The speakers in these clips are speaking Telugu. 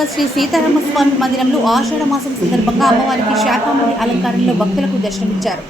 ముందుగా శ్రీ సీతారామస్వామి మందిరంలో ఆషాఢ మాసం సందర్భంగా అమ్మవారికి శాఖామణి అలంకారంలో భక్తులకు దర్శనమిచ్చారు.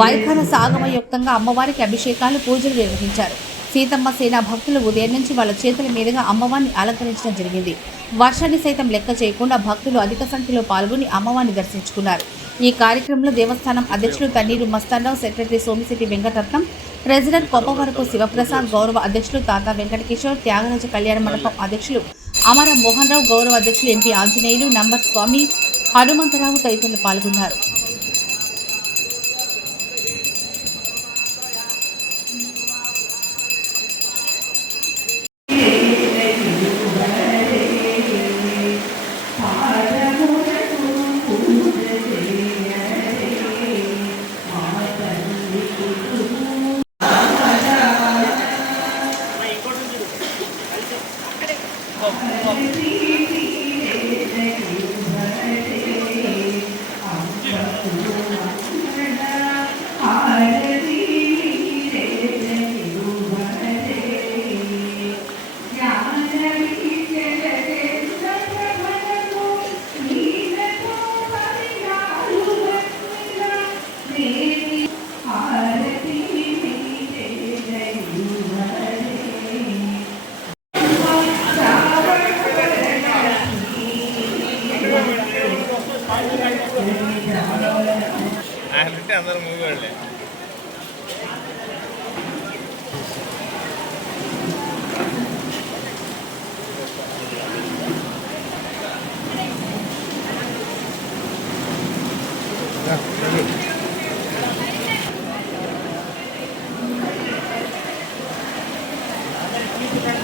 వైఖాన సాగమయుక్తంగా అమ్మవారికి అభిషేకాలు పూజలు నిర్వహించారు. సీతమ్మ సేన భక్తులు ఉదయం నుంచి వాళ్ళ చేతుల మీదుగా అమ్మవారిని అలంకరించడం జరిగింది. వర్షాన్ని సైతం లెక్క చేయకుండా భక్తులు అధిక సంఖ్యలో పాల్గొని అమ్మవారిని దర్శించుకున్నారు. ఈ కార్యక్రమంలో దేవస్థానం అధ్యక్షులు తన్నీరు మస్తానరావు సెక్రటరీ సోమిశెట్టి వెంకటరత్నం ప్రెసిడెంట్ కొప్పవరపు శివప్రసాద్ గౌరవ అధ్యక్షులు తాత వెంకటకిషోర్ త్యాగరాజ కళ్యాణ మండపం అధ్యక్షులు అమర మోహన్ రావు గౌరవ అధ్యక్షులు ఎంపీ ఆంజనేయులు నంబర్ స్వామి హనుమంతరావు తదితరులు పాల్గొన్నారు. 거, 큰 거. 이제 Gracias.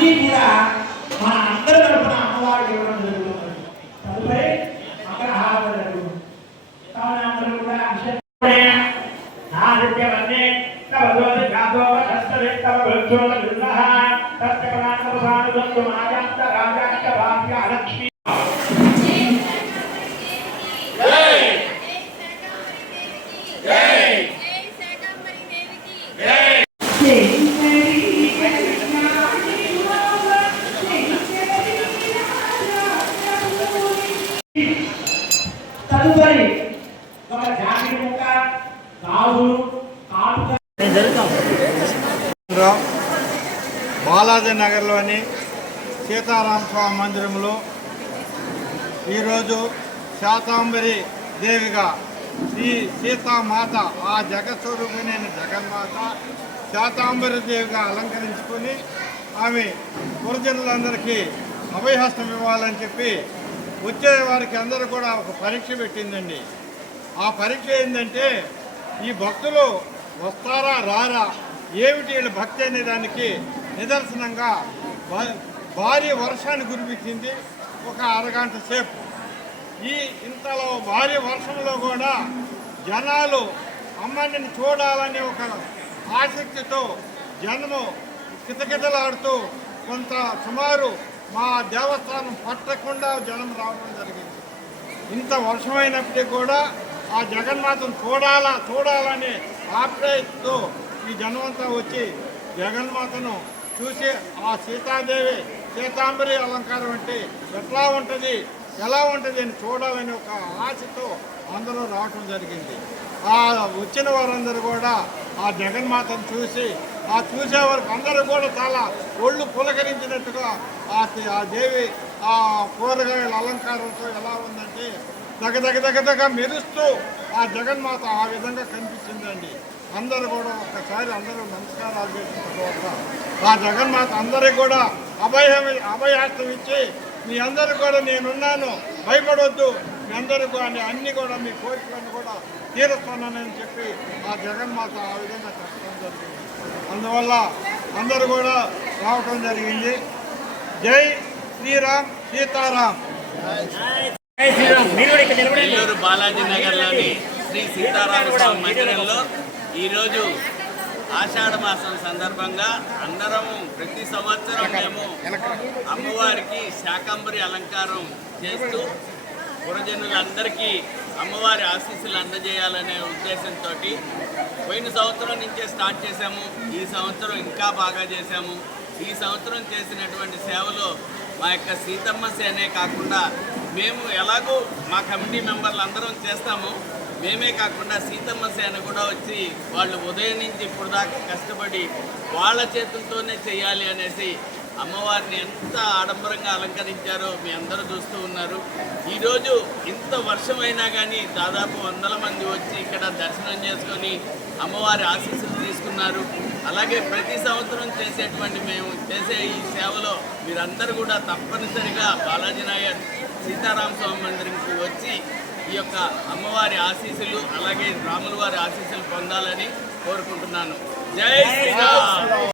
ఇవి అన్నీ తదుపరి ఒక జాతి ముక్క గాజులు బాలాజీ నగర్లోని సీతారామ స్వామి మందిరంలో ఈరోజు శాతాంబరి దేవిగా శ్రీ సీతామాత ఆ జగస్వరూపిణైన జగన్మాత శాతాంబరి దేవిగా అలంకరించుకొని ఆమె పురజనులందరికీ అభయహస్తం ఇవ్వాలని చెప్పి వచ్చే వారికి అందరూ కూడా ఒక పరీక్ష పెట్టిందండి. ఆ పరీక్ష ఏంటంటే ఈ భక్తులు వస్తారా రారా ఏమిటి వీళ్ళ భక్తి అనే దానికి నిదర్శనంగా భారీ వర్షాన్ని కురిపించింది ఒక అరగంట సేపు. ఈ ఇంతలో భారీ వర్షంలో కూడా జనాలు అమ్మని చూడాలనే ఒక ఆసక్తితో జనము కితకితలాడుతూ కొంత సుమారు మా దేవస్థానం పట్టకుండా జలం రావడం జరిగింది. ఇంత వర్షమైనప్పటికీ కూడా ఆ జగన్నాథం చూడాలా చూడాలనే ఆప్యాయతతో ఈ జనమంతా వచ్చి జగన్మాతను చూసి ఆ సీతాదేవి సీతాంబరి అలంకారం అంటే ఎట్లా ఉంటుంది ఎలా ఉంటుంది అని చూడాలని ఒక ఆశతో అందరూ రావటం జరిగింది. ఆ వచ్చిన వారందరూ కూడా ఆ జగన్మాతను చూసి ఆ చూసే వరకు అందరూ కూడా చాలా ఒళ్ళు పులకరించినట్టుగా ఆ ఆ దేవి ఆ కూరగాయల అలంకారంతో ఎలా ఉందంటే దగ్గ దగ్గ దగ్గ దగ్గ మెరుస్తూ ఆ జగన్మాత ఆ విధంగా కనిపించిందండి. అందరూ కూడా ఒక్కసారి అందరూ నమస్కారాలు చేసిన తర్వాత ఆ జగన్మాత అందరికి కూడా అభయ అభయాస్తం ఇచ్చి మీ అందరూ కూడా నేనున్నాను భయపడొద్దు. మీ అందరూ కూడా అన్ని కూడా మీ కోరికలను కూడా తీరుస్తానని చెప్పి ఆ జగన్మాత ఆ విధంగా చెప్పడం జరిగింది. అందువల్ల అందరూ కూడా రావటం జరిగింది. జై శ్రీరామ్ సీతారాం. నెల్లూరు బాలాజీ నగర్లోని శ్రీ సీతారామ స్వామి మందిరంలో ఈరోజు ఆషాఢ మాసం సందర్భంగా అందరము ప్రతి సంవత్సరం మేము అమ్మవారికి శాకంబరి అలంకారం చేస్తూ పురజనులందరికీ అమ్మవారి ఆశీస్సులు అందజేయాలనే ఉద్దేశంతో పోయిన సంవత్సరం నుంచే స్టార్ట్ చేశాము ఈ సంవత్సరం ఇంకా బాగా చేశాము. ఈ సంవత్సరం చేసినటువంటి సేవలో మా యొక్క సీతమ్మ సేనే కాకుండా మేము ఎలాగో మా కమిటీ మెంబర్లు అందరం చేస్తాము. మేమే కాకుండా సీతమ్మ సేన కూడా వచ్చి వాళ్ళు ఉదయం నుంచి ఇప్పుడు దాకా కష్టపడి వాళ్ళ చేతులతోనే చేయాలి అనేసి అమ్మవారిని ఎంత ఆడంబరంగా అలంకరించారో మీ అందరూ చూస్తూ ఉన్నారు. ఈరోజు ఇంత వర్షమైనా కానీ దాదాపు వందల మంది వచ్చి ఇక్కడ దర్శనం చేసుకొని అమ్మవారి ఆశీస్సులు తీసుకున్నారు. అలాగే ప్రతి సంవత్సరం చేసేటువంటి మేము చేసే ఈ సేవలో మీరందరూ కూడా తప్పనిసరిగా బాలాజీ నాయర్ సీతారామ స్వామి మందిరంకి వచ్చి ఈ యొక్క అమ్మవారి ఆశీస్సులు అలాగే రాముల వారి ఆశీస్సులు పొందాలని కోరుకుంటున్నాను. జై శ్రీరామ్!